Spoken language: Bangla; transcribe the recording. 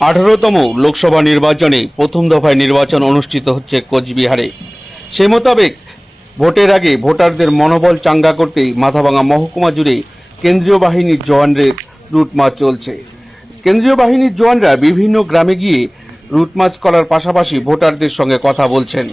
18তম লোকসভা নির্বাচনে প্রথম দফায় নির্বাচন অনুষ্ঠিত হচ্ছে কোচবিহারে। সেই মোতাবেক ভোটের আগে ভোটারদের মনোবল চাঙ্গা করতে মাথাভাঙা মহকুমা জুড়ে কেন্দ্রীয় বাহিনীর জওয়ানদের রুট মার্চ চলছে। কেন্দ্রীয় বাহিনীর জওয়ানরা বিভিন্ন গ্রামে গিয়ে রুট মার্চ করার পাশাপাশি ভোটারদের সঙ্গে কথা বলছেন।